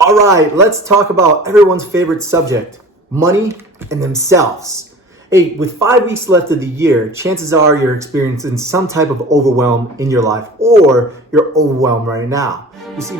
All right, let's talk about everyone's favorite subject, money and themselves. Hey, with 5 weeks left of the year, chances are you're experiencing some type of overwhelm in your life, or you're overwhelmed right now. You see,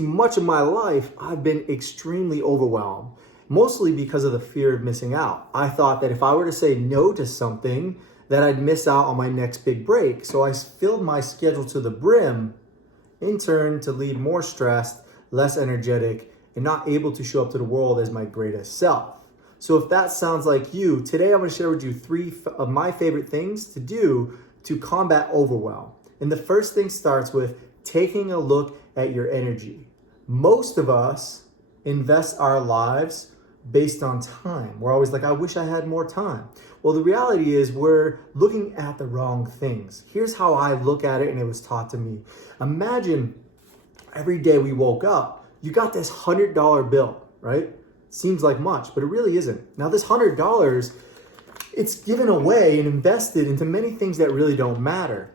much of my life, I've been extremely overwhelmed, mostly because of the fear of missing out. I thought that if I were to say no to something, that I'd miss out on my next big break. So I filled my schedule to the brim, in turn to lead more stressed, less energetic, and not able to show up to the world as my greatest self. So if that sounds like you, today I'm going to share with you 3 of my favorite things to do to combat overwhelm. And the first thing starts with taking a look at your energy. Most of us invest our lives based on time. We're always like, I wish I had more time. Well, the reality is we're looking at the wrong things. Here's how I look at it, and it was taught to me. Imagine every day we woke up, you got this $100 bill, right? Seems like much, but it really isn't. Now, this $100, it's given away and invested into many things that really don't matter.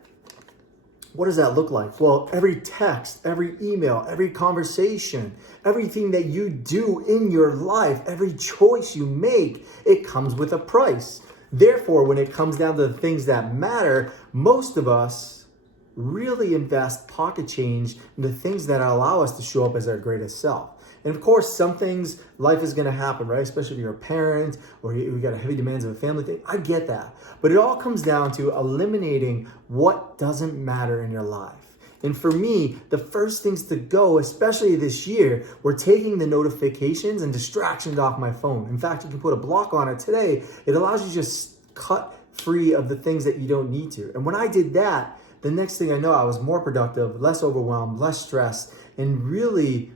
What does that look like? Well, every text, every email, every conversation, everything that you do in your life, every choice you make, it comes with a price. Therefore, when it comes down to the things that matter, most of us really invest pocket change in the things that allow us to show up as our greatest self. And of course, some things, life is going to happen, right? Especially if you're a parent or you got a heavy demands of a family thing. I get that. But it all comes down to eliminating what doesn't matter in your life. And for me, the first things to go, especially this year, we're taking the notifications and distractions off my phone. In fact, you can put a block on it today. It allows you to just cut free of the things that you don't need to. And when I did that, the next thing I know, I was more productive, less overwhelmed, less stressed, and really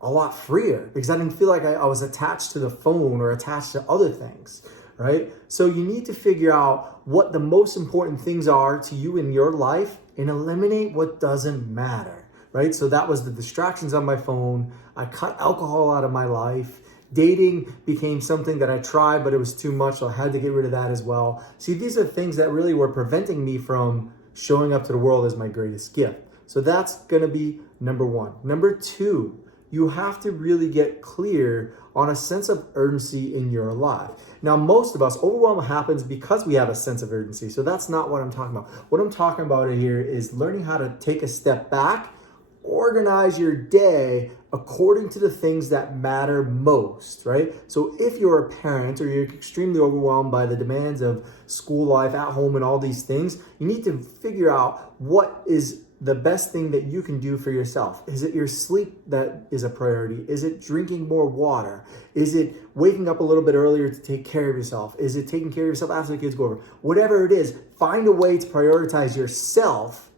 a lot freer because I didn't feel like I was attached to the phone or attached to other things, right? So you need to figure out what the most important things are to you in your life and eliminate what doesn't matter, right? So that was the distractions on my phone. I cut alcohol out of my life. Dating became something that I tried, but it was too much, so I had to get rid of that as well. See, these are things that really were preventing me from showing up to the world as my greatest gift. So that's gonna be number 1. Number 2, you have to really get clear on a sense of urgency in your life. Now, most of us, overwhelm happens because we have a sense of urgency. So that's not what I'm talking about. What I'm talking about here is learning how to take a step back, organize your day according to the things that matter most, right? So if you're a parent or you're extremely overwhelmed by the demands of school life, at home, and all these things, you need to figure out what is the best thing that you can do for yourself. Is it your sleep that is a priority? Is it drinking more water? Is it waking up a little bit earlier to take care of yourself? Is it taking care of yourself after the kids go over? Whatever it is, find a way to prioritize yourself,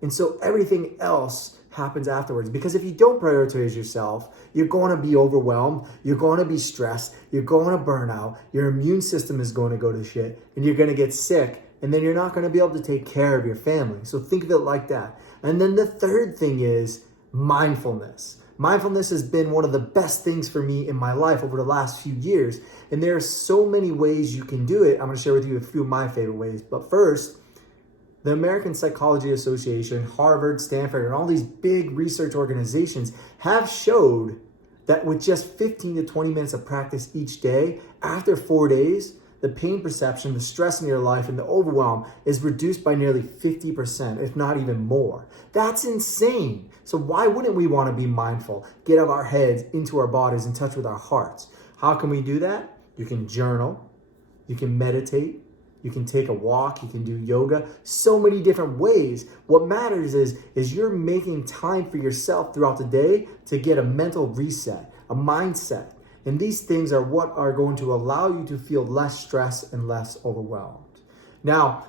and so everything else happens afterwards. Because if you don't prioritize yourself, you're going to be overwhelmed, you're going to be stressed, you're going to burn out, your immune system is going to go to shit, and you're going to get sick. And then you're not going to be able to take care of your family. So think of it like that. And then the third thing is mindfulness. Mindfulness has been one of the best things for me in my life over the last few years. And there are so many ways you can do it. I'm going to share with you a few of my favorite ways. But first, the American Psychology Association, Harvard, Stanford, and all these big research organizations have showed that with just 15 to 20 minutes of practice each day, after 4 days, the pain perception, the stress in your life, and the overwhelm is reduced by nearly 50%, if not even more. That's insane. So why wouldn't we want to be mindful, get out of our heads, into our bodies, in touch with our hearts? How can we do that? You can journal, you can meditate, you can take a walk, you can do yoga, so many different ways. What matters is you're making time for yourself throughout the day to get a mental reset, a mindset. And these things are what are going to allow you to feel less stressed and less overwhelmed. Now,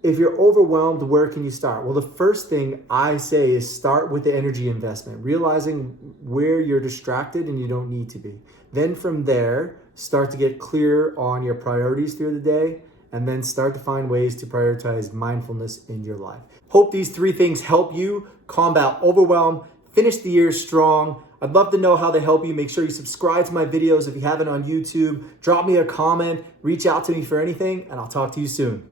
if you're overwhelmed, where can you start? Well, the first thing I say is start with the energy investment, realizing where you're distracted and you don't need to be. Then from there, start to get clear on your priorities through the day, and then start to find ways to prioritize mindfulness in your life. Hope these 3 things help you combat overwhelm, finish the year strong. I'd love to know how they help you. Make sure you subscribe to my videos if you haven't on YouTube. Drop me a comment, reach out to me for anything, and I'll talk to you soon.